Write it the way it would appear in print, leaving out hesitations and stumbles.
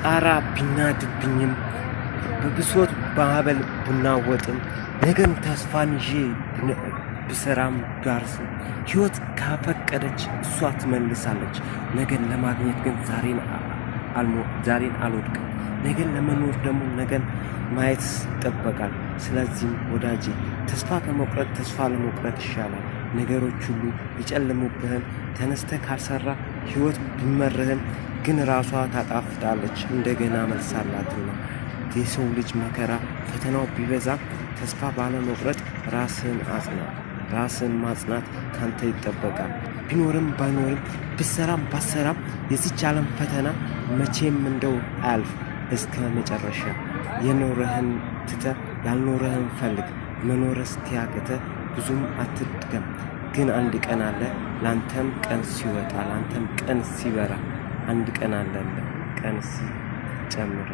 ጣራ ቢናድብኝም በብሶት ማዕበል ብናወጥም ነገን ተስፋን ይዤ ብሰራም ባርስም ሕይወት ካፈቀደች እሷ ትመልሳለች። ነገን ለማግኘት ግን ዛሬን አልወድቅም። ነገን ለመኖር ደግሞ ነገን ማየት ይጠበቃል። ስለዚህም ወዳጄ ተስፋ ከመቁረጥ ተስፋ ለመቁረጥ ይሻላል። ነገሮች ሁሉ ቢጨልሙብህም ተነስተህ ካልሰራ ሕይወት ቢመርህም ግን ራሷ ታጣፍጣለች እንደገና መልሳላትና። የሰው ልጅ መከራ ፈተናው ቢበዛ ተስፋ ባለመቁረጥ ራስህን አጽና። ራስን ማጽናት ካንተ ይጠበቃል። ቢኖርም ባይኖርም ብሰራም ባሰራም የዚች ዓለም ፈተና መቼም እንደው አያልፍ እስከ መጨረሻ። የኖረህን ትተህ ያልኖረህን ፈልግ። መኖር እስኪያቅትህ ብዙም አትድገም። ግን አንድ ቀን አለ ላንተም ቀን ሲወጣ ላንተም ቀን ሲበራ አንድ ቀን አለ ቀን ሲጨምር